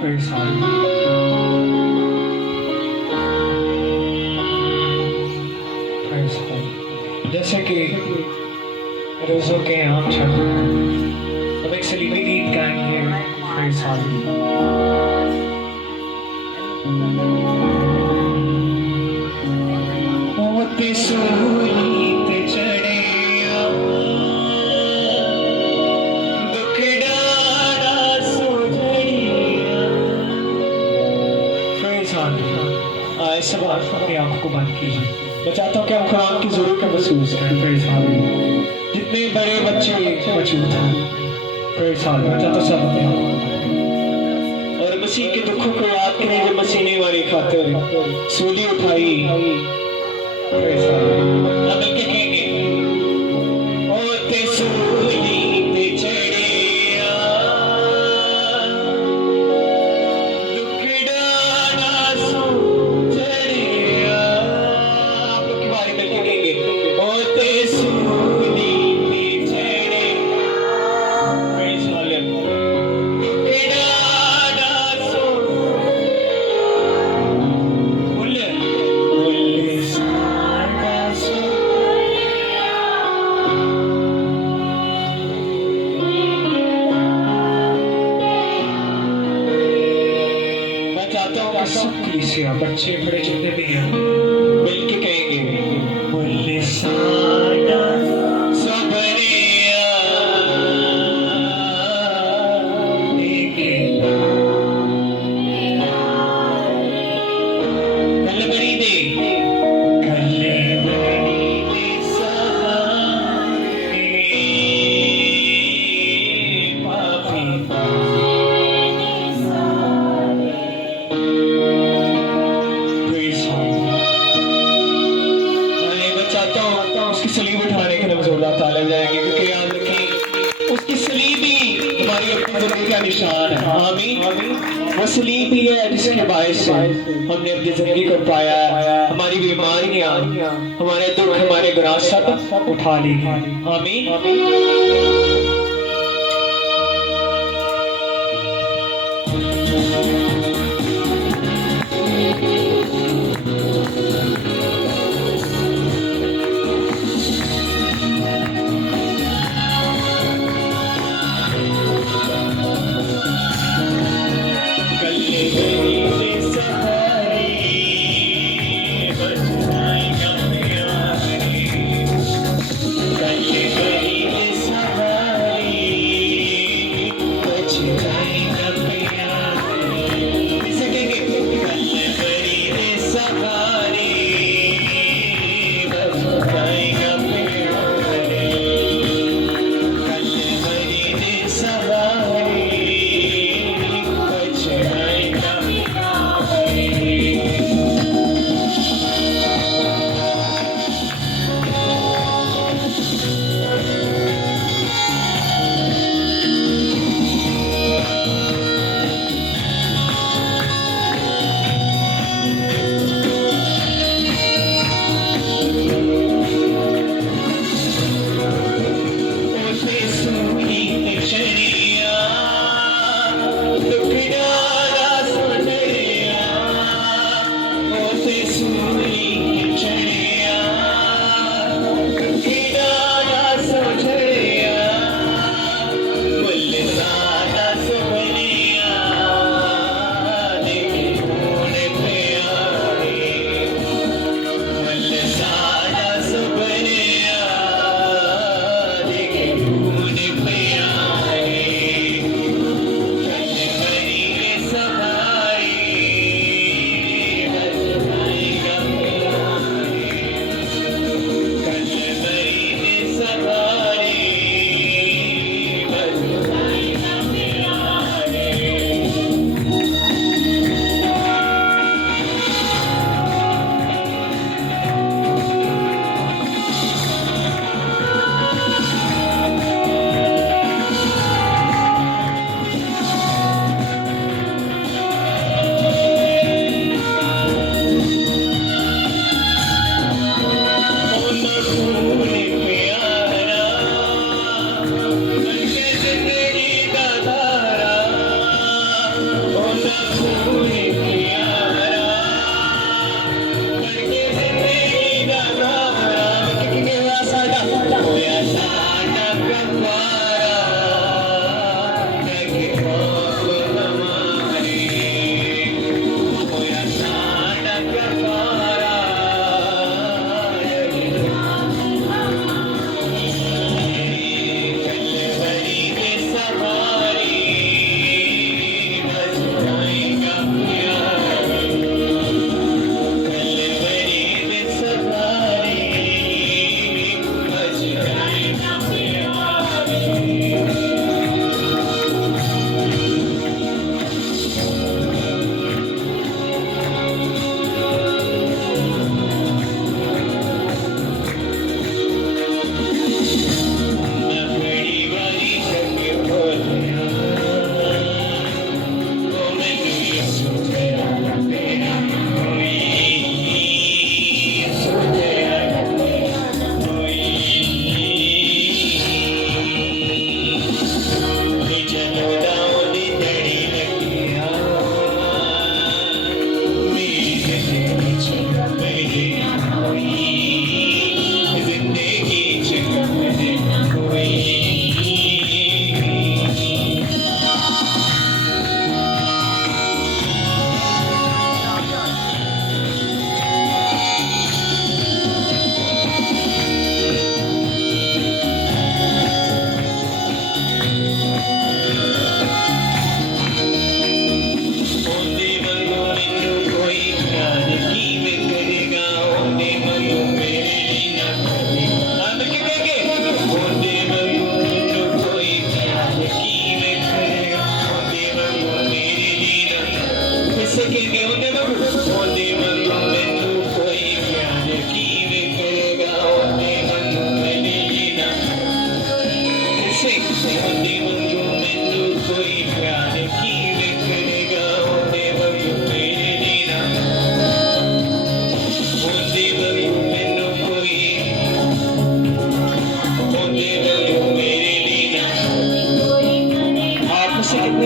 Praise God. Praise God. जैसे कि रोजों के आम छठ हम एक सलीबी गीत गाएंगे। Praise God. मोती सूली ते चढ़िया दुखड़ा सुझिया। Praise God. इस बार अपनी आंखों को बंद कीजिए। मैं चाहता हूँ कि हम खुरान की जरूरत को महसूस करें। Praise God. जितने बड़े बच्चे मौजूद हैं, Praise God. मैं चाहता हूँ सब अपनी आंखों को बंद करें और मसीह के दुखों को याद करें जो मसीह ने हमारी खातिर सूली उठाई। Praise God. अब मिलके कहेंगे ओ ते सूली ते चढ़िया दुखड़ा ना सुझिया। आप लोग की बारी मिलके कहेंगे ओ ते सूली ते चढ़िया। Praise God. दुखड़ा ना बोले सब कलीसिया बच्चे बड़े जितने भी हैं मिलके कहेंगे बोले साडा सबरिया लेके कल बड़ी दे उसकी सलीब उठाने के लिए जोरदार ताले जाएंगे क्योंकि याद रखें उसकी सलीब ही हमारी अपनी जिंदगी का निशान है। आमीन। वो सलीब ही है जिसके बायस से हमने अपनी जिंदगी को पाया है। हमारी बीमारियां, हमारे दुख, हमारे गुनाह सब उठा ली। आमीन।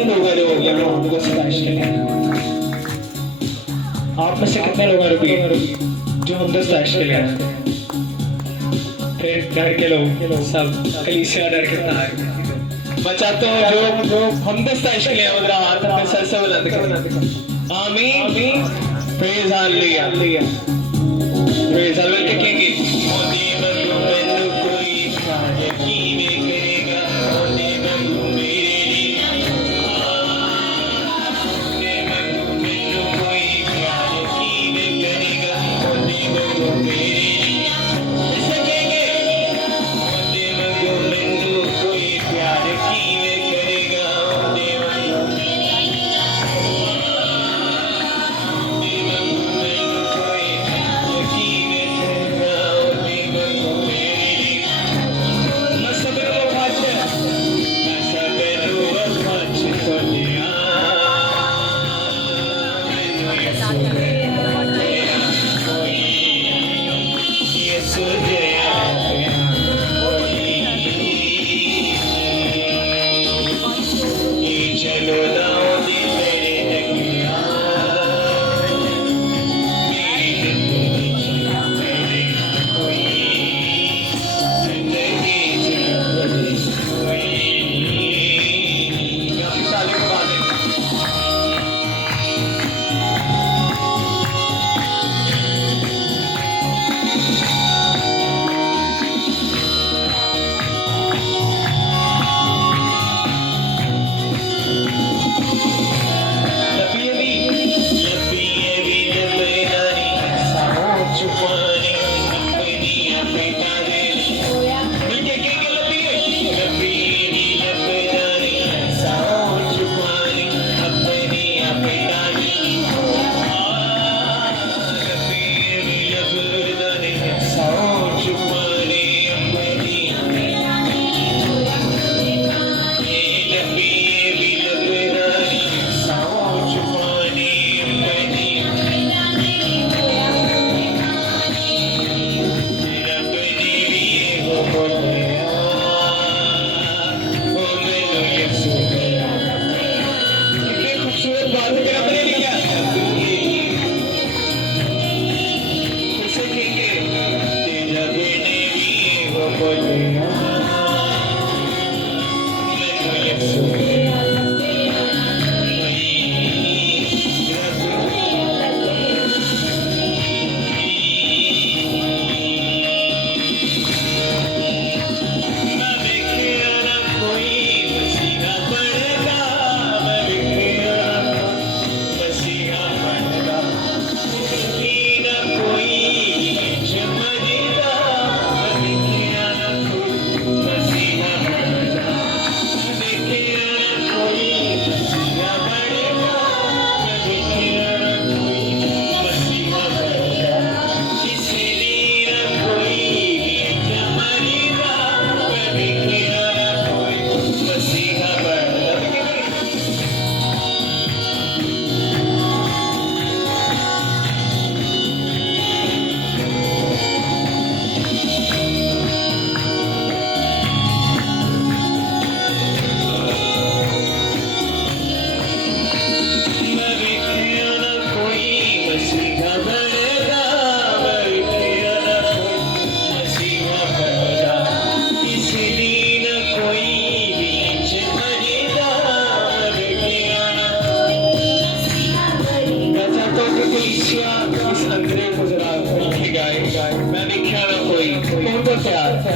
कितने लोग हैं जो यहाँ हमको स्पैश के आप में से कितने लोग हैं रुकी जो हम दस स्पैश के लिए आए थे? फिर घर के लोग सब कलीसिया डर के है मैं चाहता हूँ जो हम दस स्पैश के लिए आए उधर हाथ अपने सर से बुलंद करें आमीन प्रेज हालेलुया प्रेज हालेलुया कहेंगे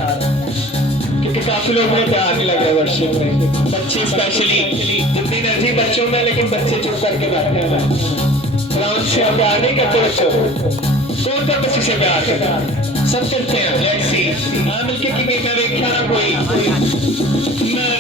क्योंकि काफी लोग में प्यार नहीं लग रहा वर्शिप में बच्चे स्पेशली जितनी एनर्जी बच्चों में लेकिन बच्चे चुप करके बैठे हैं ग्राउंड से हम प्यार नहीं करते बच्चों कौन सा किसी से प्यार करता सब करते हैं लेट्स सी मिलके कि मैं देखा ना कोई मैं